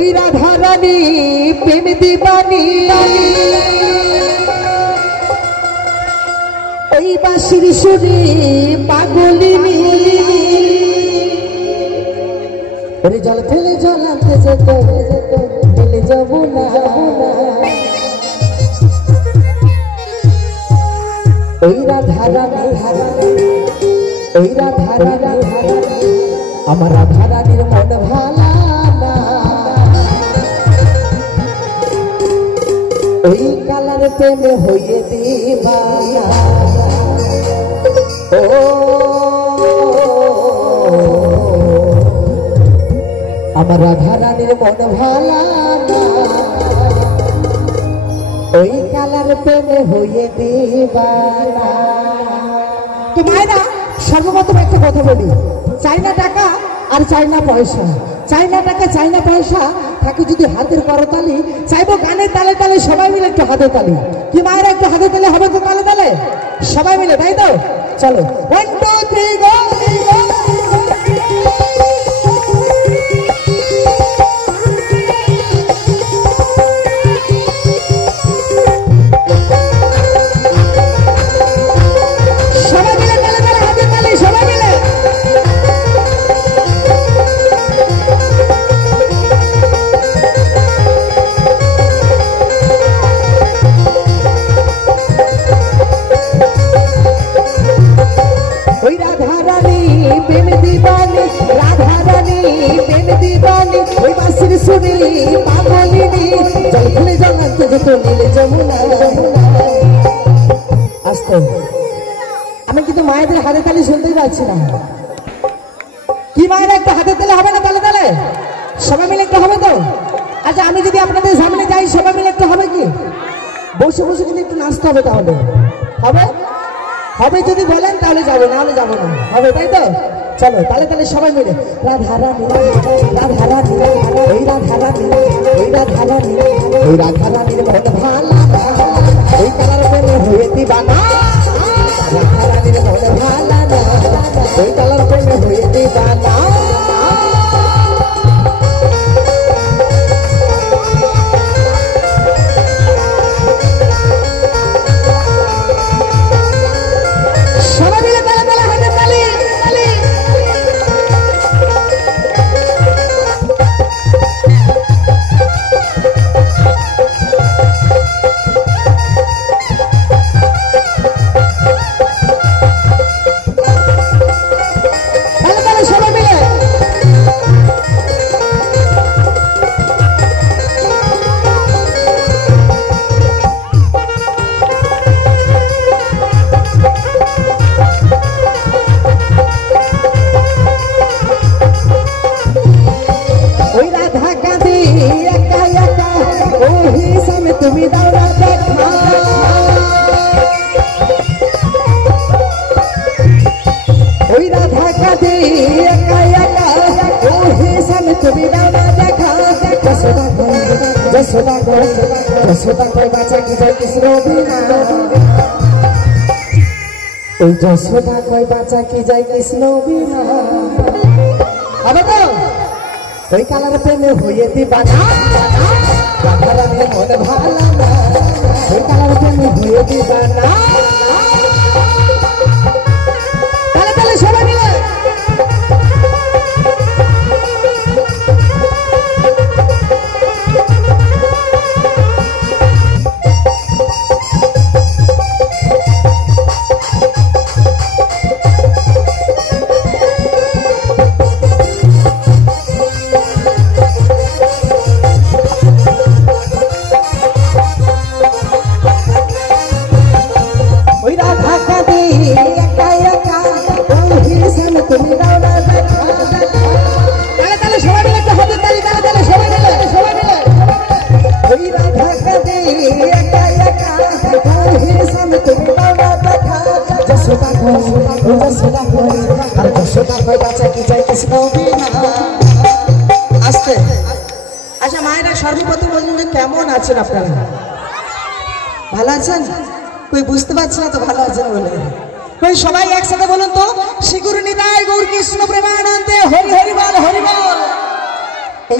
ওই রাধা রানী প্রেম দিবানী ওই বাঁশির সুরে পাগলিনী ওরে জল ফেলে জল আনতে যেত ফেলে যাব না ওই রাধা রানী ওই রাধা রানী আমার রাধা রানীর মন ভালা না ওই কালার প্রেমে হইয়ে দিবানা ও আমার রাধা রানীর মন ভালা না ওই কালার প্রেমে হইয়ে দিবানা। তো মায়েরা সর্বপ্রথম একটা কথা বলি, চাই না টাকা আর চাই না পয়সা, চাই না টাকা চাই না পয়সা, থাকে যদি হাতের করতালি, চাইবো গানের তালে তালে সবাই মিলে একটু হাতে তালি। কি মায়েরা একটু হাতে তালে হবে তো তালে তালে সবাই মিলে, তাই তো? চলো 1 2 3 গো। আমি কিন্তু মায়েদের হাতে তালি শুনতেই পাচ্ছি না। কি মায়েরা একটু হাতে তালে হবে না? তালে তালে সবাই মিলে একটু হবে তো? আচ্ছা আমি যদি আপনাদের সামনে যাই সবাই মিলে একটু হবে কি? বসে বসে কিন্তু একটু নাচতে হবে, তাহলে হবে হবে যদি বলেন তাহলে যাবো, নাহলে যাবো না, হবে তাই তো? চলো তালে তালে সবাই মিলে রাধা রানী রাধা রানী ওই রাধা রানী ওই রাধা রানী ওই রাধা রানীর মন ভালা ওই কালার প্রেমে হয়ে দিবানা রাধা রানীর মন ভালা না ওই কালার প্রেমে হয়ে দিবানা। তুমি দাও না দেখা ওই রাধা কাঁদে একা একা ওই সামনে তুমি দাও না দেখা যশোদা কই বাঁচা কি যায় কৃষ্ণ বিনা ওই যশোদা কই বাঁচা কি যায় কৃষ্ণ বিনা হবে তো? ওই কালার প্রেমে হইয়ে দিবানা রাধা রানীর মন ভালা না ওই কালার প্রেমে হইয়ে দিবানা। তালে তালে সবাই মিলে আচ্ছা মায়েরা সর্বপ্রথম বলুন যে কেমন আছেন আপনারা? ভালো আছেন? কই বুঝতে পারছি না তো ভালো আছেন বলে। কই সবাই একসাথে বলুন তো, শ্রী গুরু নিতাই গৌর কৃষ্ণ প্রেমানন্দে হরি হরি বল হরি বল। এই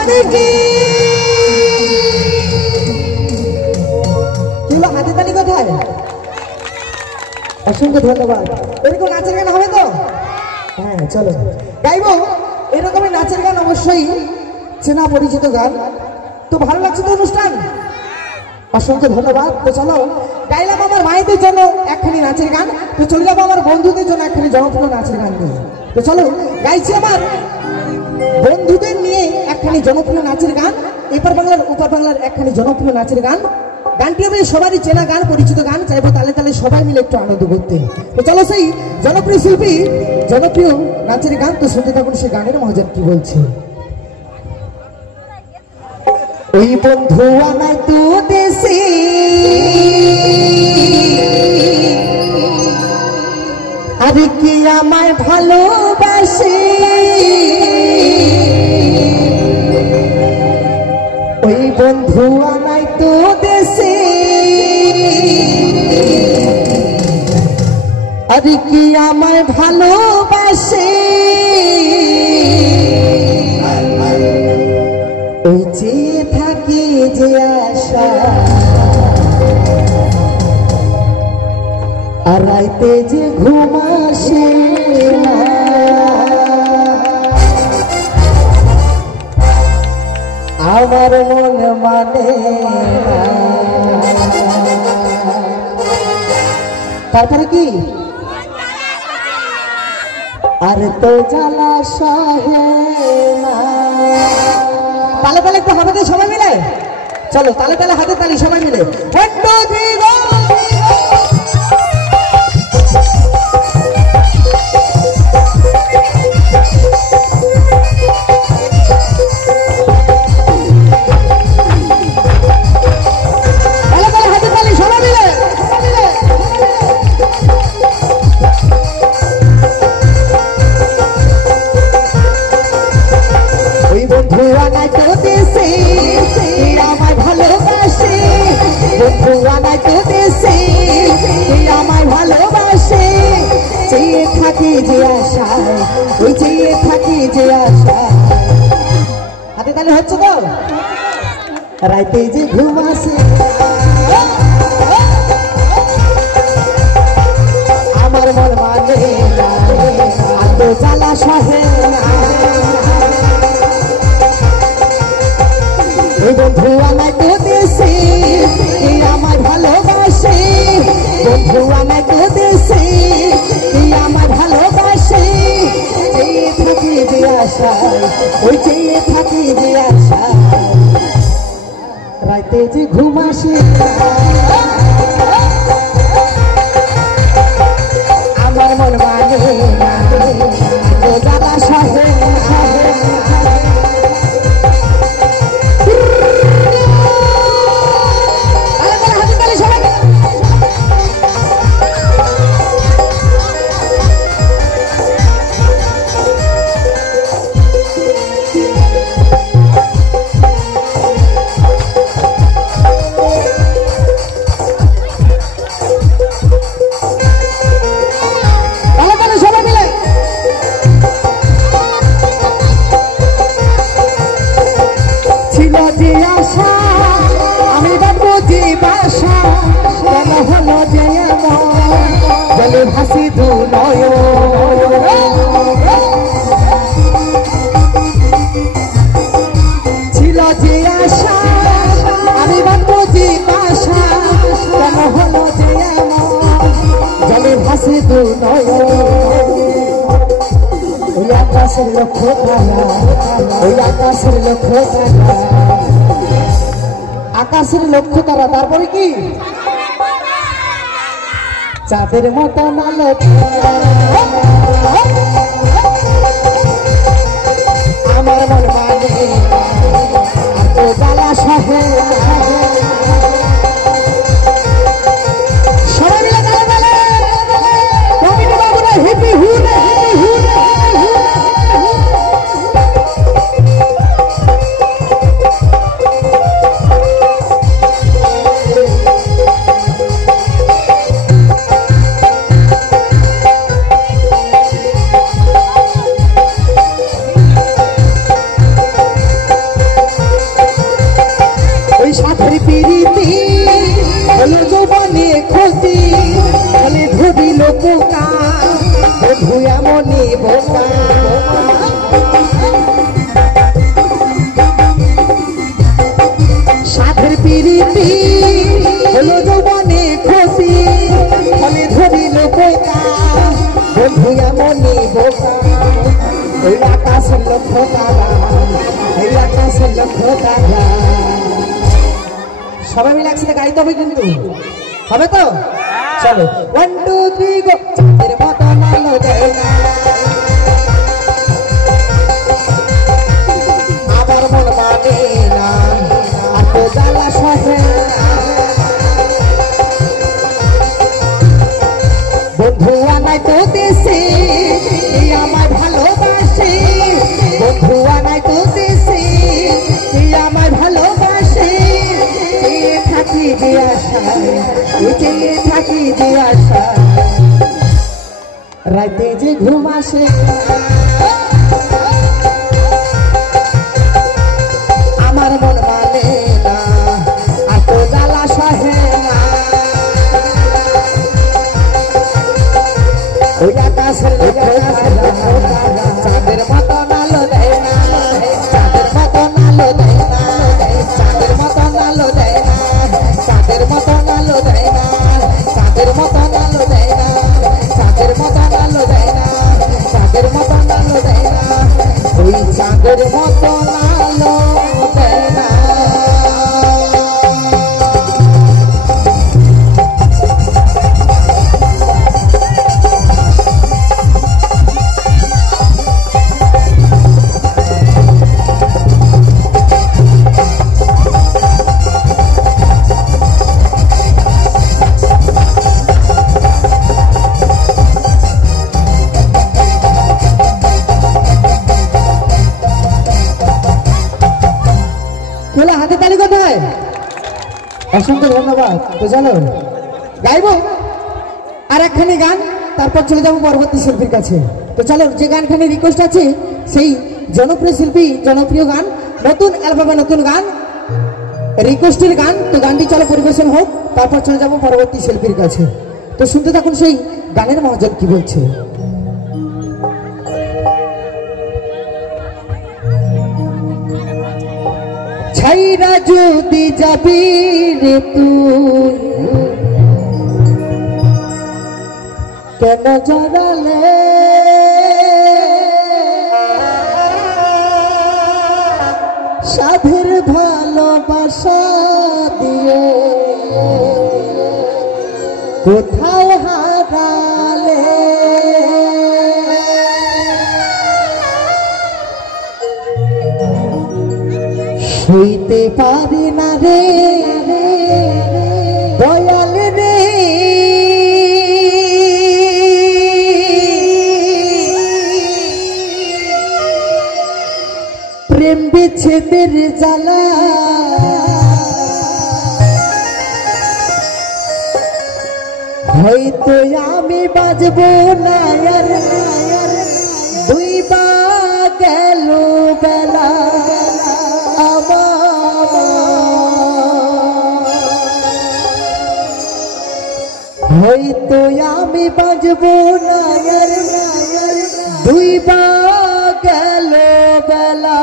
ভবানী কি কিলো হাতে তালি কোথায়? অসংখ্য ধন্যবাদ। এরকম নাচের গান হবে তো? হ্যাঁ চলো গাইবো এরকমই নাচের গান, অবশ্যই চেনা পরিচিত গান। তো ভালো লাগছে তো অনুষ্ঠান? অসংখ্য ধন্যবাদ। তো চলো গাইলাম আমার মায়েদের জন্য একখানি নাচের গান, তো চলে যাবো আমার বন্ধুদের জন্য একখানি জনপ্রিয় নাচের গান নিয়ে। তো চলো গাইছি আমার বন্ধুদের নিয়ে একখানি জনপ্রিয় নাচের গান, এপার বাংলার ওপার বাংলার একখানি জনপ্রিয় নাচের গান। গানটি হবে সবারই চেনা গান, পরিচিত গান, চাইবো তালে তালে সবাই মিলে একটু আনন্দ করতে। তো চলো সেই জনপ্রিয় শিল্পী জনপ্রিয় নাচের গান, তো শুনতে থাকুন সে গানের মজা কি বলছে। ওই বন্ধু আমায় তো দেশে আর কি আমায় ভালোবাসে, ওই বন্ধু আমায় তো দেশে আর কি আমায় ভালোবাসে, ওই চেয়ে থাকে যে আশা আর রাইতে যে ঘুম আসে না, আমার মন মানে না। তারপরে কি আর তো জ্বালা সহে না। তালে তালে একটু হবে তো সবাই মিলে? চলো তালে তালে হাতে তালি সবাই মিলে। যে আশা ওই চেয়ে থাকি যে আশা, হাতে তালে হচ্ছে তো? রাইতে যে ঘুম আসে আমার মন মানে না, আর তো জ্বালা সহে না। ওই বন্ধু আমায় তো দেশে আমার ভালোবাসে, বন্ধু আমায় তো দেশে আমার ভালোবাসে, চেয়ে থাকি যে আশা ওই চেয়ে থাকি যে আশা, রাইতে যে ঘুম আসে আমার মন মানে না, তো জ্বালা সহে হাসি দু নয় ছিল যে আশা আমি বাঁধবো যে বাসা, কেন হলো যে জলের হাসি দু নয়, ওই আকাশের লক্ষ্য তারা, ওই আকাশের লক্ষ্য তারা, আকাশের লক্ষ্য তারা। তারপরে কি চাঁদের মতো আলো আমার মন মানে তো জ্বালা সহে সবাই মিলে তালে তালে কমিটি বাবুরা হিপি হুরে বন্ধু এমনই বোকা এই আকাশের লক্ষ তারা এই আকাশের লক্ষ তারা সবাই মিলে একসাথে গাইতে হবে কিন্তু হবে তো চলো 1 2 3 গো চাঁদের মতন আলো দেয় না আমার মন মানে না আর তো জ্বালা সহে বন্ধু আনাই তো দেশে আমার ভালোবাসে বন্ধু আনাই তো দেশে আমার ভালোবাসে থাকি যে আশায় থাকি যে আশায় রাতে যে ঘুম আসে আমার মন মানে না আর তো জ্বালা সহে না ওই আকাশের চাঁদের মতন আলো দেয় না চাঁদের মতন আলো দেয় না চাঁদের মতন আলো দেয় না চাঁদের মতন আলো দেয় না চাঁদের মতন আলো দেয় না চাঁদের মতন আলো দেয় না চাঁদের মতন আলো দেয় না ওই চাঁদের মতন আলো দেয় না হাতে তালি কোথায় অসংখ্য ধন্যবাদ তো চলো গাইব আর একখানি গান তারপর চলে যাবো পরবর্তী শিল্পীর কাছে তো চলো যে গানখানি রিকোয়েস্ট আছে সেই জনপ্রিয় শিল্পী জনপ্রিয় গান নতুন অ্যালবামে নতুন গান রিকোয়েস্টের গান তো গানটি চলো পরিবেশন হোক তারপর চলে যাবো পরবর্তী শিল্পীর কাছে তো শুনতে থাকুন সেই গানের মহাজন কি বলছে ছাইরা যদি যাবি রে তুই কেন জড়ালে সাধের ভালোবাসা দিয়ে কোথাও হারালে হইতে পারি না রে দয়াল রে প্রেম বিচ্ছেদের জ্বালা হয়তো আমি বাজব না আর দুই বা গেল বেলা হয়তো আমি বাজব না আর দুই বা গেল বেলা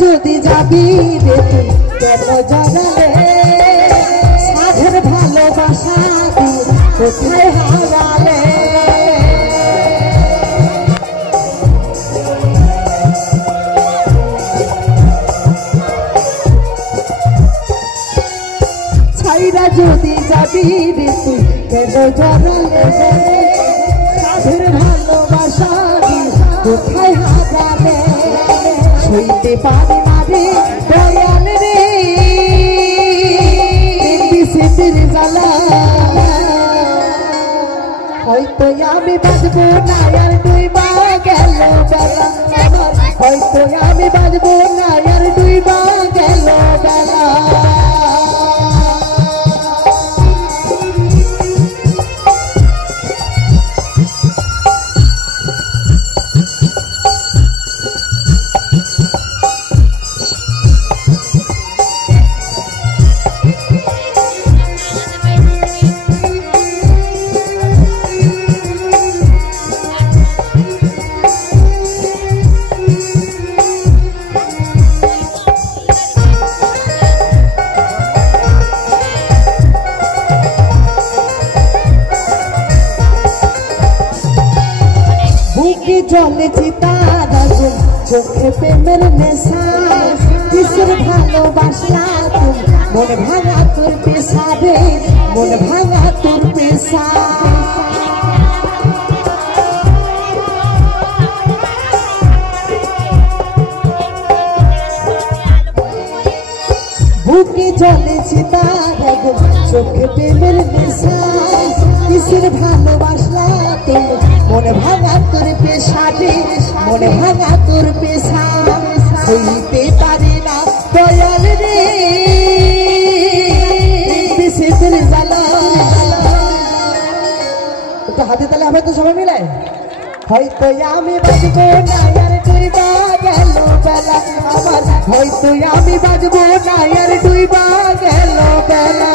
যদি যাবি রে তুই কেন জড়ালে সাধের ভালোবাসা দিয়ে কোথায় হারালে ছাইরা যদি যাবি রে তুই কেন জড়ালে সাধের ভালোবাসা দিয়ে কোথায় হারালে হইতে পারি না রে দয়াল রে বিষেদের জ্বালা হয়তো হয়তো আমি বাজবো না আর ডুইবা গেল বেলা আমার, হয়তো আমি বাজবো না আর ডুইবা গেল বেলা। জলে চিতারা চোখে প্রেমের নেশা, কিসের ভালোবাসা তুমি মন ভাঙা তোর পেশা রে, মন ভাঙা তোর পেশা। বুকে জলে চিতারা চোখে প্রেমের নেশা, কিসের ভালোবাসা তুমি মনে ভাঙা তোর পেশা রে, মনে ভাঙা তোর পেশা। হইতে পারি না দয়াল রে বিশেষের জ্বালা। একটু হাতে তালে হবে তো সবাই মিলে। হয়তো আমি বাজবো না আর ডুইবা গেল বেলা আমার, হয়তো আমি বাজবো না আর ডুইবা গেল বেলা।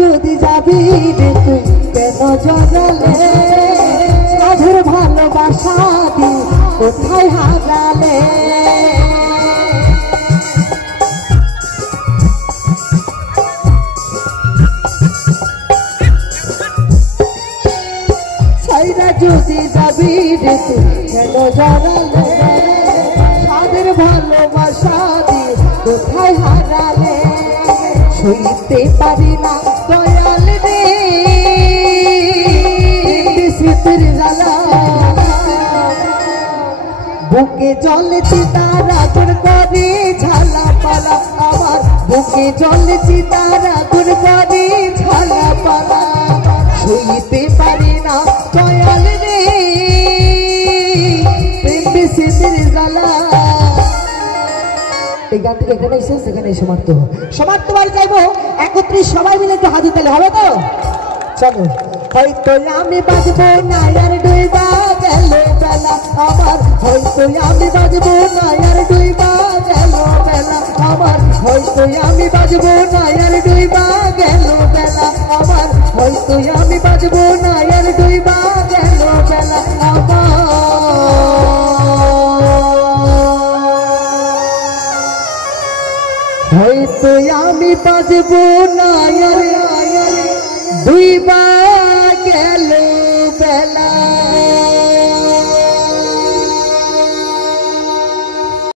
যদি যাবি রে তুই কেন জড়ালে, সাধুর ভালোবাসা দি কোথায় হারালে। সাইরা যদি যাবি রে তুই কেন জড়ালে, সাধুর ভালোবাসা দি কোথায় হারালে। সইতে পারি না দয়াল রে বিশেষের জ্বালা, বুকে জলে চিতারা গুণ করে ঝালা পালা আমার, বুকে জলে চিতারা গুণ করে ঝালা পালা। সইতে পারি না দয়াল রে বিশেষের জ্বালা। এই গান থেকে এখানে শেষ, এখানে সমাপ্ত। সমাপ্ত বাড়ি চাইবো একত্রিশ সবাই মিলে একটু হাতে তালে হবে তো? চলো। হয়তো আমি বাজবো না আর ডুইবা গেল বেলা আমার, হয়তো আমি বাজবো না আর ডুইবা গেল বেলা আমার, হয়তো আমি বাজবো না আর ডুইবা গেল বেলা আমার, হয়তো আমি বাজবো না আর ডুইবা গেল বেলা আমার। হয়তো আমি বাজবো না আর ডুইবা